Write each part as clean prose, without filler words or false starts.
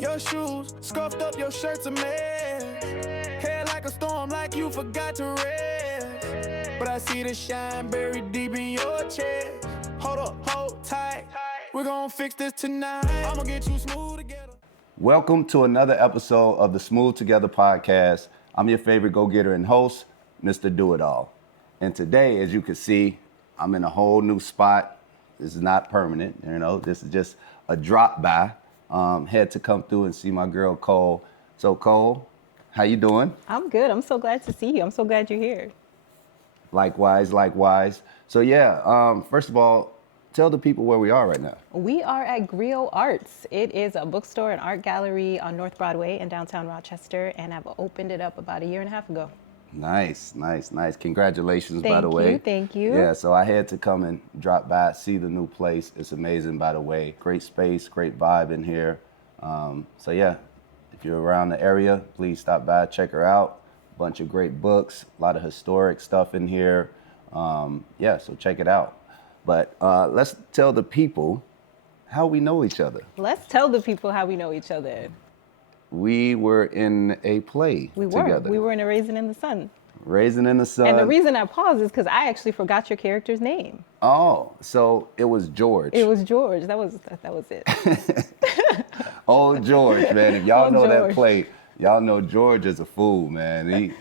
Your shoes scuffed up, your shirt's a mess. Hair like a storm, like you forgot to rest. But I see the shine buried deep in your chest. Hold up, hold tight. We're gonna fix this tonight. I'ma get you smooth together. Welcome to another episode of the Smooth Together podcast. I'm your favorite go-getter and host, Mr. Do-It-All. And today, as you can see, I'm in a whole new spot. This is not permanent, this is just a drop by. Had to come through and see my girl, Cole. So, Cole, how you doing? I'm good. I'm so glad to see you. I'm so glad you're here. Likewise. So, first of all, tell the people where we are right now. We are at GRIOT ARTS. It is a bookstore and art gallery on North Broadway in downtown Rochester, and I've opened it up about a year and a half ago. Nice. Congratulations, by the way. Thank you. Yeah, so I had to come and drop by, see the new place. It's amazing, by the way. Great space, great vibe in here. If you're around the area, please stop by, check her out. Bunch of great books, a lot of historic stuff in here. So check it out. But let's tell the people how we know each other. Let's tell the people how we know each other. We were in a play together. We were in a Raisin in the Sun. Raisin in the Sun. And the reason I paused is because I actually forgot your character's name. Oh, so it was George. It was George. That was it. Old George, man. If y'all know George. that play, y'all know George is a fool, man.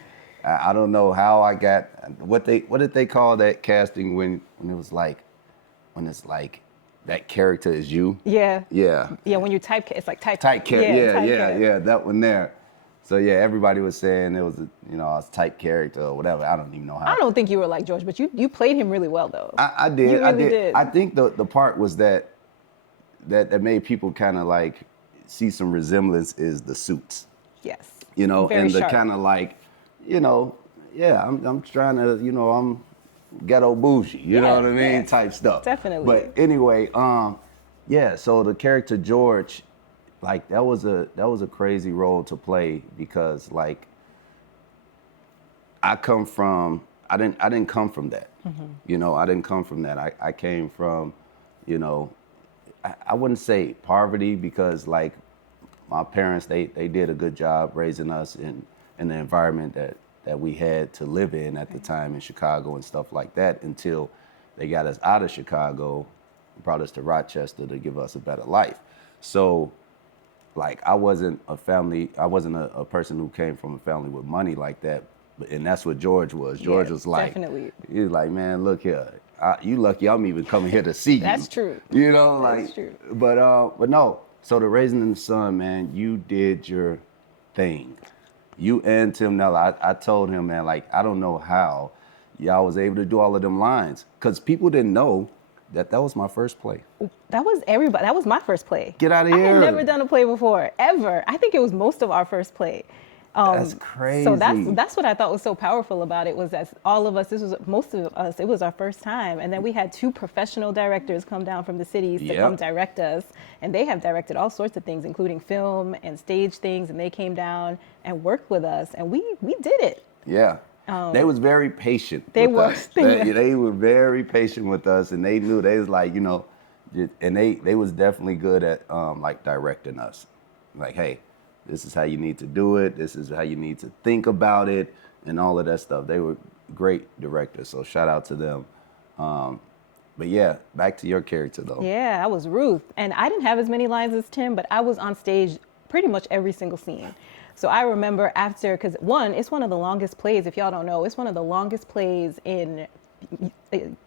I don't know how I got what did they call that casting when it's like that character is you? Yeah. Yeah. Yeah, when you type, it's like type. Yeah, that one there. So yeah, everybody was saying it was I was type character or whatever. I don't even know how. I don't think you were like George, but you played him really well though. I did. You really did. I think the part was that made people kind of like see some resemblance is the suits. Yes. Very and the sharp. kind of like, I'm trying to, I'm ghetto bougie, you know what I mean, type stuff. Definitely. But anyway, so the character George, like that was a crazy role to play because like I didn't come from that. Mm-hmm. I didn't come from that. I came from, I wouldn't say poverty because like my parents, they did a good job raising us in the environment that we had to live in at the time in Chicago and stuff like that until they got us out of Chicago, brought us to Rochester to give us a better life. So like I wasn't a person who came from a family with money like that. And that's what George was. George was like, definitely. He was like, man, look here. You lucky I'm even coming here to see you. That's true. That's true. But no. So the Raisin in the Sun, man, you did your thing. You and Tim Nella, I told him, man, like, I don't know how y'all was able to do all of them lines. Because people didn't know that was my first play. That was everybody. That was my first play. Get out of here. I had never done a play before, ever. I think it was most of our first play. That's crazy. So that's what I thought was so powerful about it was that all of us, most of us, it was our first time. And then we had two professional directors come down from the cities to come direct us. And they have directed all sorts of things, including film and stage things. And they came down and worked with us. And we did it. Yeah. They was very patient They with were. us. They were very patient with us. And they knew, they was like, and they was definitely good at like directing us. Like, hey, this is how you need to do it. This is how you need to think about it and all of that stuff. They were great directors, so shout out to them. But yeah, back to your character though. Yeah, I was Ruth. And I didn't have as many lines as Tim, but I was on stage pretty much every single scene. So I remember after, because it's one of the longest plays, if y'all don't know, it's one of the longest plays in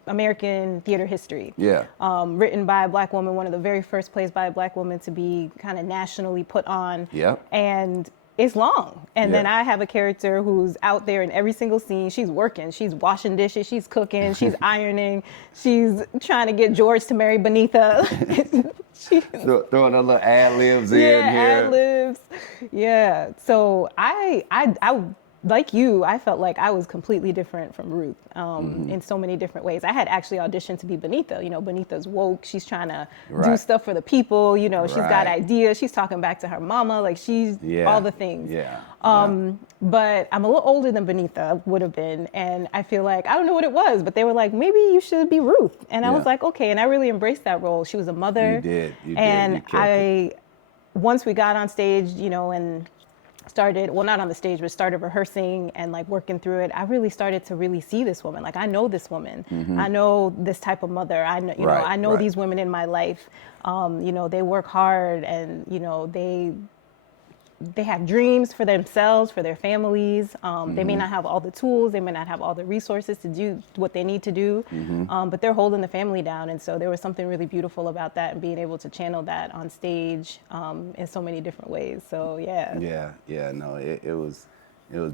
American theater history. Yeah. Written by a Black woman, one of the very first plays by a Black woman to be kind of nationally put on. Yeah. And it's long. And then I have a character who's out there in every single scene. She's working, she's washing dishes, she's cooking, she's ironing, she's trying to get George to marry Benita. Throwing a little ad-libs in here. Ad-libs. Yeah. So I like you, I felt like I was completely different from Ruth in so many different ways. I had actually auditioned to be Benita. Benita's woke. She's trying to do stuff for the people. She's got ideas. She's talking back to her mama. Like she's all the things. Yeah. But I'm a little older than Benita would have been. And I feel like, I don't know what it was, but they were like, maybe you should be Ruth. And I was like, okay. And I really embraced that role. She was a mother. You did. And once we got on stage, you know, and started, well, not on the stage, but started rehearsing and like working through it, I really started to really see this woman. Like, I know this woman. I know this type of mother. I know, you know, I know these women in my life. You know, they work hard, and, you know, they have dreams for themselves, for their families. They may not have all the tools, they may not have all the resources to do what they need to do, but they're holding the family down. And so there was something really beautiful about that, and being able to channel that on stage in so many different ways. So No, it was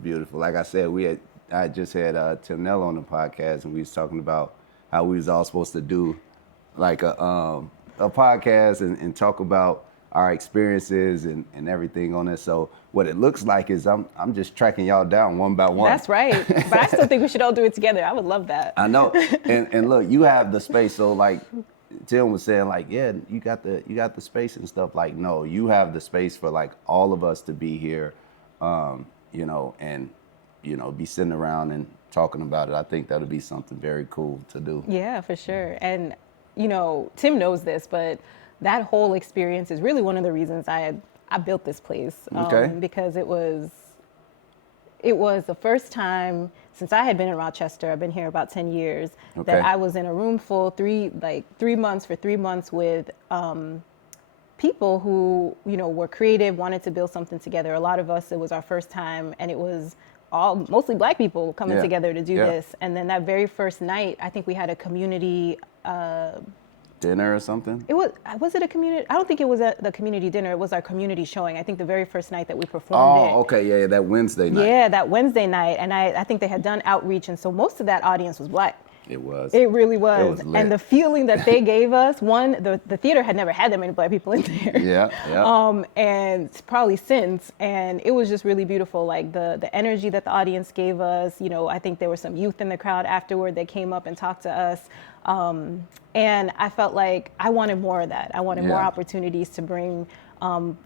beautiful. Like I said, I just had Tim Nell on the podcast, and we was talking about how we was all supposed to do like a podcast and talk about our experiences and everything on it. So what it looks like is I'm just tracking y'all down one by one. That's right. But I still think we should all do it together. I would love that. I know. And look, you have the space. So like Tim was saying, like, yeah, you got the space and stuff. Like, no, you have the space for like all of us to be here, you know, and, you know, be sitting around and talking about it. I think that'll be something very cool to do. Yeah, for sure. And, you know, Tim knows this, but that whole experience is really one of the reasons I built this place. Because it was the first time since I had been in Rochester, I've been here about 10 years, that I was in a room full 3 months with people who, you know, were creative, wanted to build something together. A lot of us, it was our first time, and it was mostly Black people coming together to do this. And then that very first night, I think we had a community dinner or something? Was it a community? I don't think it was the community dinner. It was our community showing. I think the very first night that we performed it. Oh, okay, yeah, that Wednesday night. Yeah, that Wednesday night. And I think they had done outreach, and so most of that audience was Black. It was. It really was. It was lit. And the feeling that they gave us, the theater had never had that many Black people in there. Yeah. And probably since, and it was just really beautiful. Like the energy that the audience gave us. You know, I think there were some youth in the crowd afterward that came up and talked to us. And I felt like I wanted more of that. I wanted more opportunities to bring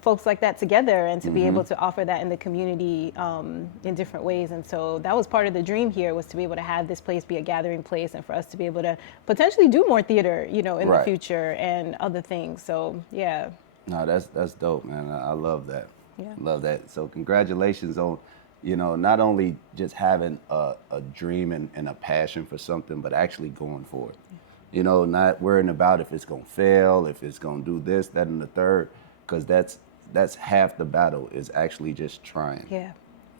folks like that together, and to be able to offer that in the community in different ways. And so that was part of the dream here, was to be able to have this place be a gathering place, and for us to be able to potentially do more theater, you know, in the future and other things. So yeah. No, that's dope, man. I love that. Yeah. Love that. So congratulations on, you know, not only just having a dream and a passion for something, but actually going for it. You know, not worrying about if it's gonna fail, if it's gonna do this, that, and the third, because that's half the battle, is actually just trying. Yeah,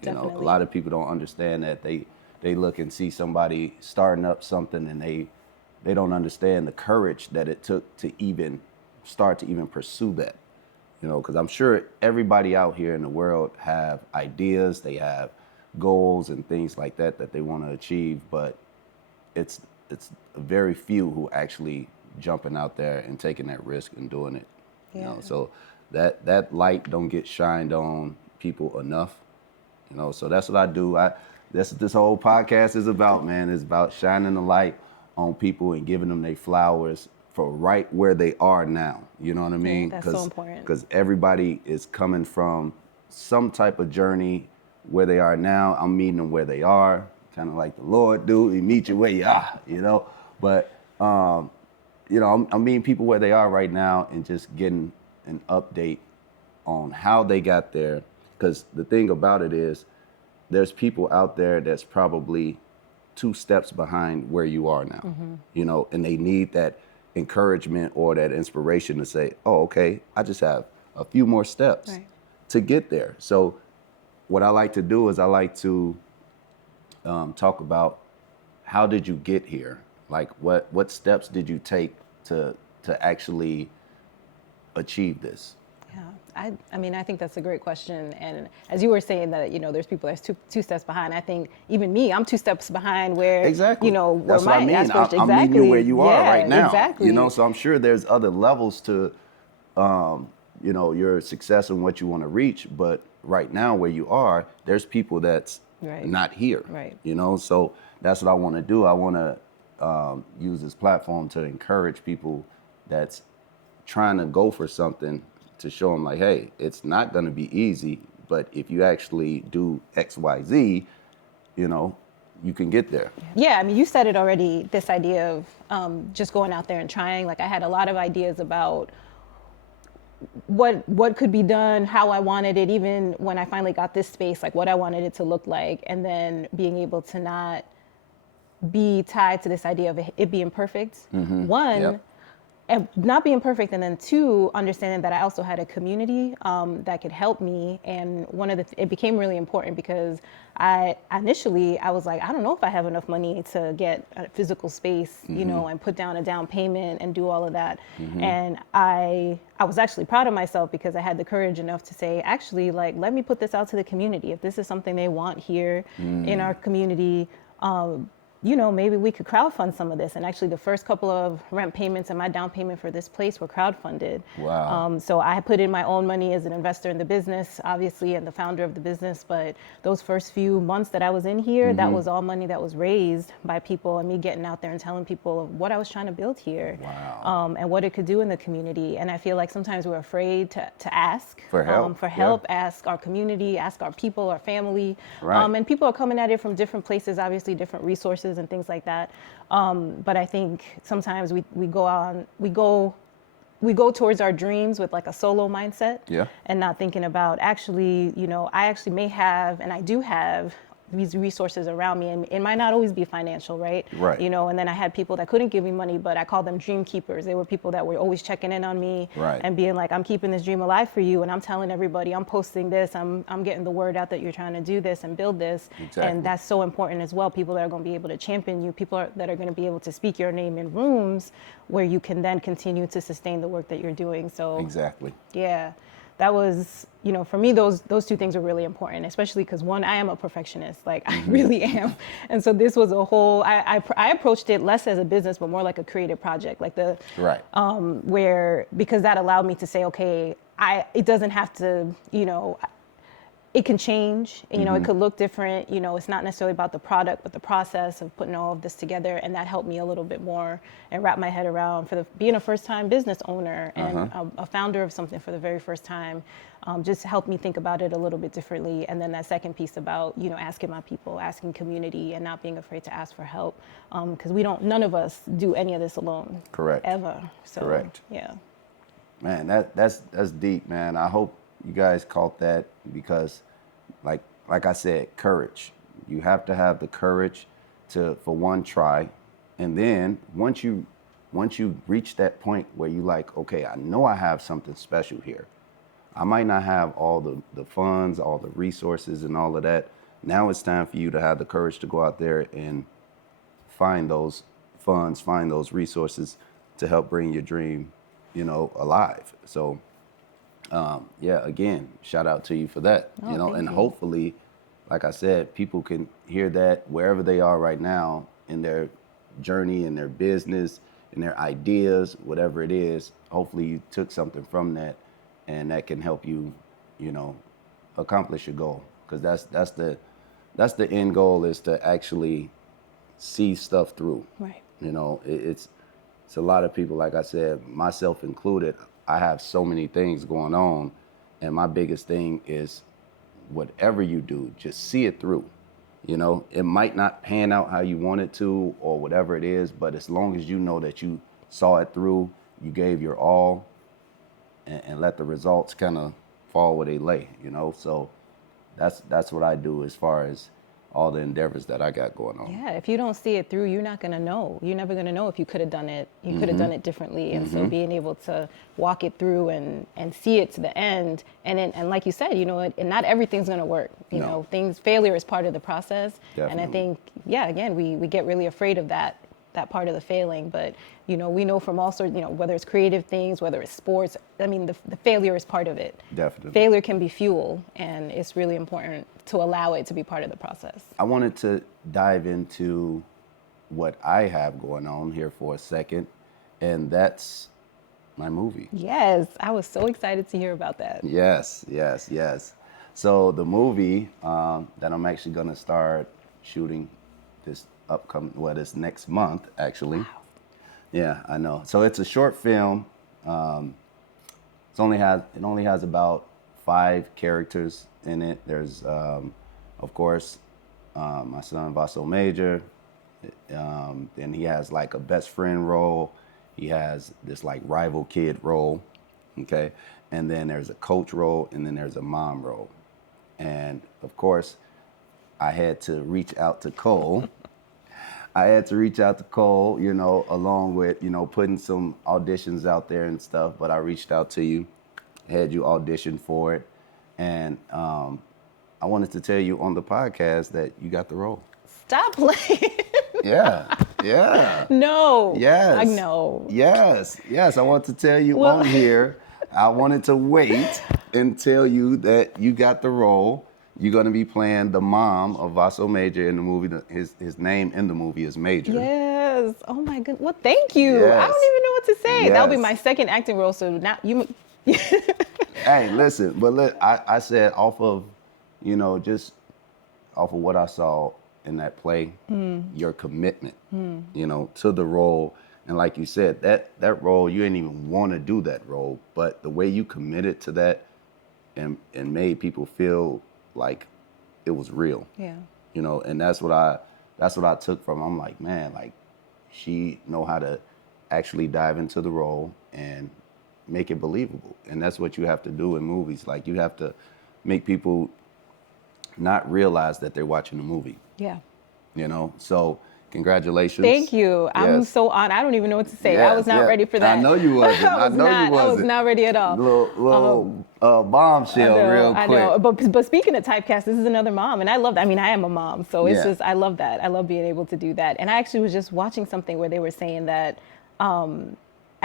definitely. You know, a lot of people don't understand that. They look and see somebody starting up something, and they don't understand the courage that it took to even start to even pursue that. You know, because I'm sure everybody out here in the world have ideas, they have goals and things like that they want to achieve, but it's very few who actually jumping out there and taking that risk and doing it. You know, so that light don't get shined on people enough. You know, so that's what I do. That's what this whole podcast is about, man. It's about shining the light on people and giving them their flowers for right where they are now. You know what I mean? That's so important. Because everybody is coming from some type of journey where they are now. I'm meeting them where they are, kind of like the Lord do. He meet you where you are, you know? But, you know, I'm meeting people where they are right now and just getting an update on how they got there. Because the thing about it is, there's people out there that's probably 2 steps behind where you are now, you know, and they need that encouragement or that inspiration to say, oh, okay, I just have a few more steps to get there. So what I like to do is I like to talk about, how did you get here? Like what steps did you take to actually achieve this? Yeah, I mean, I think that's a great question. And as you were saying that, you know, there's people that's two steps behind. I think even me, I'm 2 steps behind where, you know, where that's what I mean. I'm meeting you where you are right now. Exactly. You know, so I'm sure there's other levels to, you know, your success and what you want to reach. But right now where you are, there's people that's not here. Right. You know, so that's what I want to do. I want to use this platform to encourage people that's trying to go for something, to show them like, hey, it's not going to be easy, but if you actually do X, Y, Z, you know, you can get there. Yeah, I mean, you said it already, this idea of just going out there and trying. Like, I had a lot of ideas about what could be done, how I wanted it, even when I finally got this space, like what I wanted it to look like, and then being able to not be tied to this idea of it being perfect. One, Yep. and not being perfect, and then two, understanding that I also had a community that could help me. And it became really important because I was like, I don't know if I have enough money to get a physical space, you know, and put down a down payment and do all of that. And I was actually proud of myself because I had the courage enough to say, actually, like, let me put this out to the community. If this is something they want here in our community, you know, maybe we could crowdfund some of this. And actually the first couple of rent payments and my down payment for this place were crowdfunded. Wow. So I put in my own money as an investor in the business, obviously, and the founder of the business. But those first few months that I was in here, that was all money that was raised by people and me getting out there and telling people what I was trying to build here. Wow. And what it could do in the community. And I feel like sometimes we're afraid to ask For help. Ask our community, ask our people, our family. Right. And people are coming at it from different places, obviously different resources and things like that. But I think sometimes we go towards our dreams with like a solo mindset, and not thinking about actually, you know, I actually may have, and I do have these resources around me, and it might not always be financial, right? Right. You know, and then I had people that couldn't give me money, but I called them dream keepers. They were people that were always checking in on me, Right. and being like, I'm keeping this dream alive for you, and I'm telling everybody, I'm posting this, I'm getting the word out that you're trying to do this and build this. Exactly. And that's so important as well. People that are going to be able to champion you, that are going to be able to speak your name in rooms where you can then continue to sustain the work that you're doing. So Exactly. yeah, that was, you know, for me, those two things are really important, especially because one, I am a perfectionist, like I really am. And so this was a whole, I approached it less as a business, but more like a creative project, like Right. because that allowed me to say, okay, it doesn't have to, you know, it can change, you know, it could look different, you know, it's not necessarily about the product, but the process of putting all of this together. And that helped me a little bit more and wrap my head around being a first time business owner and a founder of something for the very first time, just helped me think about it a little bit differently. And then that second piece about, you know, asking my people, asking community, and not being afraid to ask for help. Because none of us do any of this alone. Correct. Ever. So, Correct. Yeah. Man, that's deep, man. I hope you guys caught that because, like I said, courage. You have to have the courage for one, try, and then once you reach that point where you like, okay, I know I have something special here. I might not have all the funds, all the resources, and all of that. Now it's time for you to have the courage to go out there and find those funds, find those resources to help bring your dream, you know, alive. So. Yeah, again, shout out to you for that, you know, and hopefully, like I said, people can hear that wherever they are right now in their journey, in their business, in their ideas, whatever it is. Hopefully you took something from that and that can help you, you know, accomplish your goal. Because that's the end goal, is to actually see stuff through. Right. You know, it's a lot of people, like I said, myself included. I have so many things going on, and my biggest thing is whatever you do, just see it through. You know, it might not pan out how you want it to or whatever it is, but as long as you know that you saw it through, you gave your all, and let the results kind of fall where they lay, you know? So that's what I do as far as all the endeavors that I got going on. Yeah, if you don't see it through, you're not going to know. You're never going to know if you could have done it. You could have done it differently. And so being able to walk it through and see it to the end. And like you said, you know, and not everything's going to work. You know, failure is part of the process. Definitely. And I think, yeah, again, we get really afraid of that part of the failing. But, you know, we know from all sorts, you know, whether it's creative things, whether it's sports, I mean, the failure is part of it. Definitely. Failure can be fuel, and it's really important to allow it to be part of the process. I wanted to dive into what I have going on here for a second, and that's my movie. Yes, I was so excited to hear about that. Yes. So the movie that I'm actually going to start shooting this this next month, actually. Wow. Yeah, I know. So it's a short film. It only has about 5 characters in it. There's, of course, my son Vaso Major. Then he has like a best friend role. He has this like rival kid role. Okay. and then there's a coach role, and then there's a mom role. And of course, I had to reach out to Cole. You know, along with, you know, putting some auditions out there and stuff. But I reached out to you, had you audition for it. And I wanted to tell you on the podcast that you got the role. Stop playing. Yeah, yeah. No. Yes. I know. Yes, yes. I want to tell you Well- on here. I wanted to wait and tell you that you got the role. You're going to be playing the mom of Vaso Major in the movie. His name in the movie is Major. Yes. Oh my goodness. Well, thank you. Yes. I don't even know what to say. That'll be Yes. my second acting role. So now you. Hey, listen, but I said off of, you know, just off of what I saw in that play, your commitment, you know, to the role. And like you said, that role, you didn't even want to do that role, but the way you committed to that and made people feel like it was real, Yeah. you know, and that's what I took from. I'm like, man, like she know how to actually dive into the role and make it believable. And that's what you have to do in movies. Like you have to make people not realize that they're watching a movie, Yeah. you know? So congratulations. Thank you. I'm Yes. so honored. I don't even know what to say. I Yes, was not yes. ready for that. I know you wasn't. I was know not. you wasn't. I was not ready at all. Little bombshell real quick. I know. But speaking of typecast, this is another mom, and I love that. I mean, I am a mom, so it's Yeah. just I love that. I love being able to do that. And I actually was just watching something where they were saying that.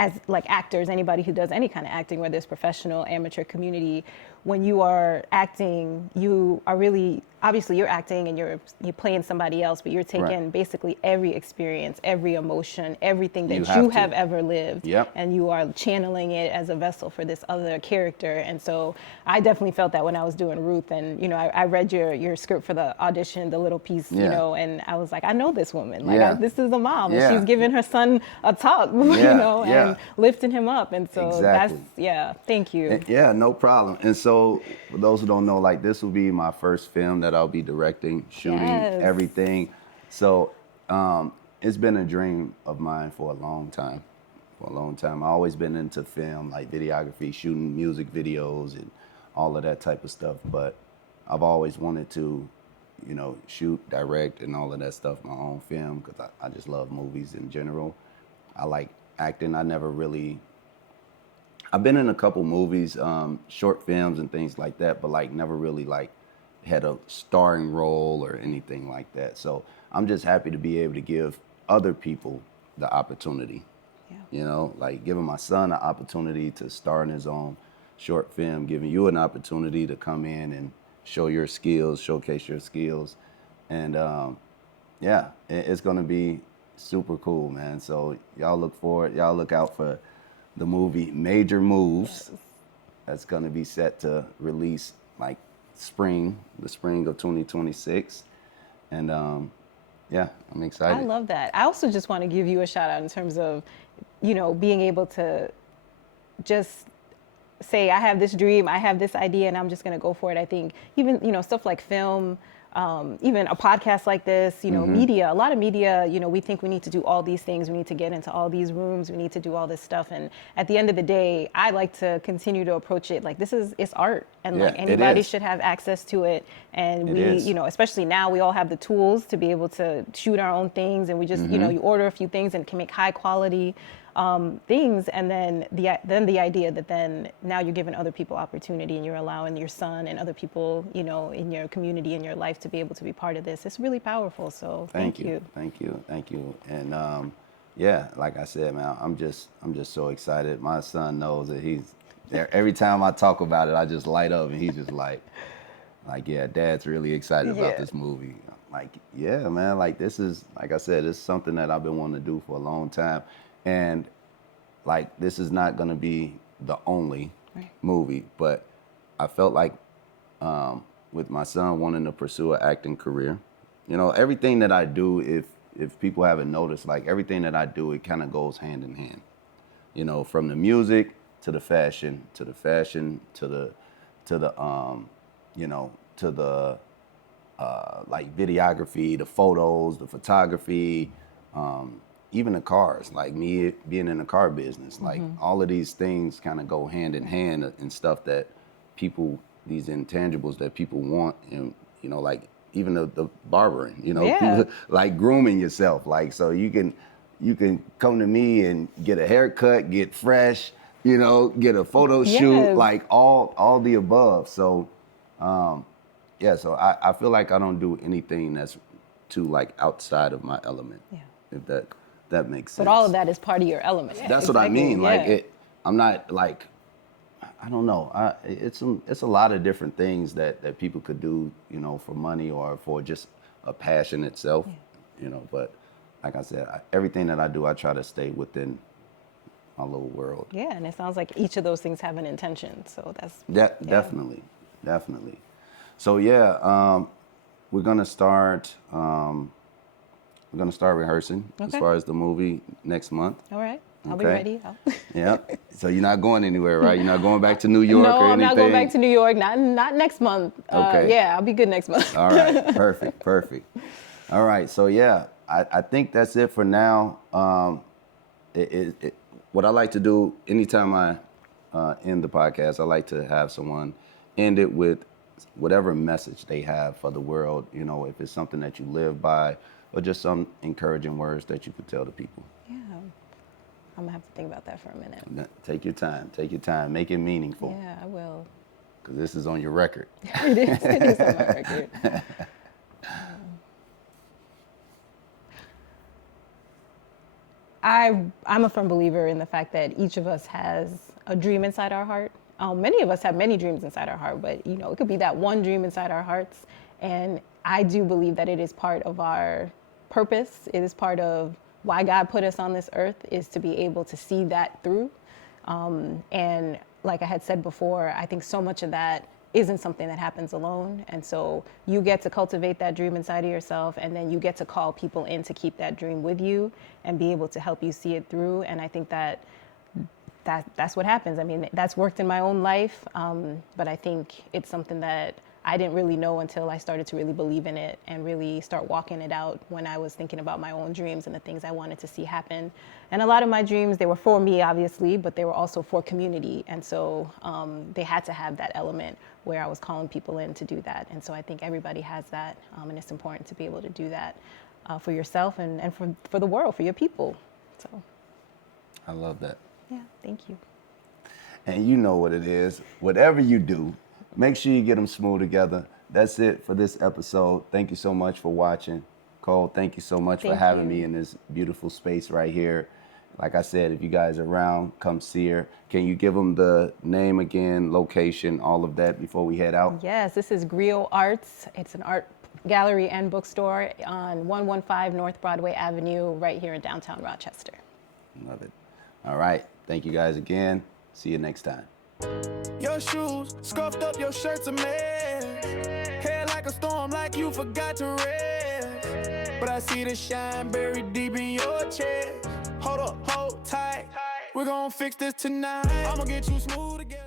As like actors, anybody who does any kind of acting, whether it's professional, amateur, community, when you are acting, you are really, obviously you're acting and you're playing somebody else, but you're taking Right. basically every experience, every emotion, everything that You you have to. have ever lived. Yep. And you are channeling it as a vessel for this other character. And so I definitely felt that when I was doing Ruth, and, you know, I read your script for the audition, the little piece, you Yeah. know, and I was like, I know this woman. Like, Yeah. this is a mom, Yeah. and she's giving her son a talk, you Yeah, know, yeah. and lifting him up. And so Exactly. thank you. Yeah, no problem. And so, for those who don't know, like this will be my first film that I'll be directing, shooting, Yes. everything. So, it's been a dream of mine for a long time. I've always been into film, like videography, shooting music videos and all of that type of stuff. But I've always wanted to, you know, shoot, direct, and all of that stuff, my own film, because I just love movies in general. I like acting. I've been in a couple movies, short films and things like that, but like never really like had a starring role or anything like that. So I'm just happy to be able to give other people the opportunity. Yeah. You know, like giving my son an opportunity to star in his own short film, giving you an opportunity to come in and show your skills, showcase your skills. And yeah, it's gonna be super cool, man. So y'all look out for the movie Major Moves. Yes. That's gonna be set to release like the spring of 2026. And yeah, I'm excited. I love that. I also just want to give you a shout out in terms of, you know, being able to just say, I have this dream, I have this idea, and I'm just going to go for it. I think even, you know, stuff like film, even a podcast like this, you know, media, a lot of media, you know, we think we need to do all these things. We need to get into all these rooms. We need to do all this stuff. And at the end of the day, I like to continue to approach it like it's art. And Yeah, like it anybody is. should have access to it. And It we, is. you know, especially now we all have the tools to be able to shoot our own things. And we just, you know, you order a few things and can make high quality things, and then the idea that then now you're giving other people opportunity, and you're allowing your son and other people, you know, in your community, in your life, to be able to be part of this. It's really powerful. So thank you. Thank you. And yeah, like I said, man, I'm just so excited. My son knows that he's there. Every time I talk about it, I just light up, and he's just like, yeah, Dad's really excited about Yeah. this movie. Like, yeah, man, like this is, like I said, it's something that I've been wanting to do for a long time. And like, this is not going to be the only Right. movie, but I felt like with my son wanting to pursue an acting career, you know, everything that I do, if people haven't noticed, like everything that I do, it kind of goes hand in hand, you know, from the music to the fashion, to the you know, to the like videography, the photos, the photography, even the cars, like me being in the car business, like all of these things kind of go hand in hand and stuff that people, these intangibles that people want, and you know, like even the barbering, you know, Yeah. people, like grooming yourself, like so you can come to me and get a haircut, get fresh, you know, get a photo shoot, Yes. like all the above. So yeah, so I feel like I don't do anything that's too like outside of my element. Yeah. If that makes sense. But all of that is part of your element. That's what I mean. Yeah. Like I'm not like, I don't know. It's a lot of different things that people could do, you know, for money or for just a passion itself, you know. But like I said, everything that I do, I try to stay within my little world. Yeah, and it sounds like each of those things have an intention. So that's Definitely. So yeah, we're gonna start rehearsing as Okay. far as the movie next month. all right. I'll be Okay. ready. Yeah. So you're not going anywhere, right? You're not going back to New York No, or I'm anything? not going back to New York. Not next month. Okay. Yeah, I'll be good next month. All right. Perfect. All right. So yeah, I think that's it for now. What I like to do anytime I end the podcast, I like to have someone end it with whatever message they have for the world. You know, if it's something that you live by, or just some encouraging words that you could tell the people. Yeah. I'm gonna have to think about that for a minute. Take your time. Make it meaningful. Yeah, I will. Because this is on your record. It is on my record. I'm a firm believer in the fact that each of us has a dream inside our heart. Many of us have many dreams inside our heart, but you know, it could be that one dream inside our hearts. And I do believe that it is part of our purpose. It is part of why God put us on this earth, is to be able to see that through. And like I had said before, I think so much of that isn't something that happens alone. And so you get to cultivate that dream inside of yourself, and then you get to call people in to keep that dream with you and be able to help you see it through. And I think that's what happens. I mean, that's worked in my own life, but I think it's something that I didn't really know until I started to really believe in it and really start walking it out when I was thinking about my own dreams and the things I wanted to see happen. And a lot of my dreams, they were for me, obviously, but they were also for community. And so they had to have that element where I was calling people in to do that. And so I think everybody has that, and it's important to be able to do that for yourself and for the world, for your people. So I love that. yeah, thank you. And you know what it is. Whatever you do, make sure you get them smooth together. That's it for this episode. Thank you so much for watching. Cole, thank you so much for Thank having you. me in this beautiful space right here. Like I said, if you guys are around, come see her. Can you give them the name again, location, all of that before we head out? Yes, this is GRIOT Arts. It's an art gallery and bookstore on 115 North Broadway Avenue, right here in downtown Rochester. Love it. All right. Thank you guys again. See you next time. Your shoes scuffed up, your shirt's a mess. Hair like a storm, like you forgot to rest. But I see the shine buried deep in your chest. Hold up, hold tight. We're gonna fix this tonight. I'ma get you smooth again.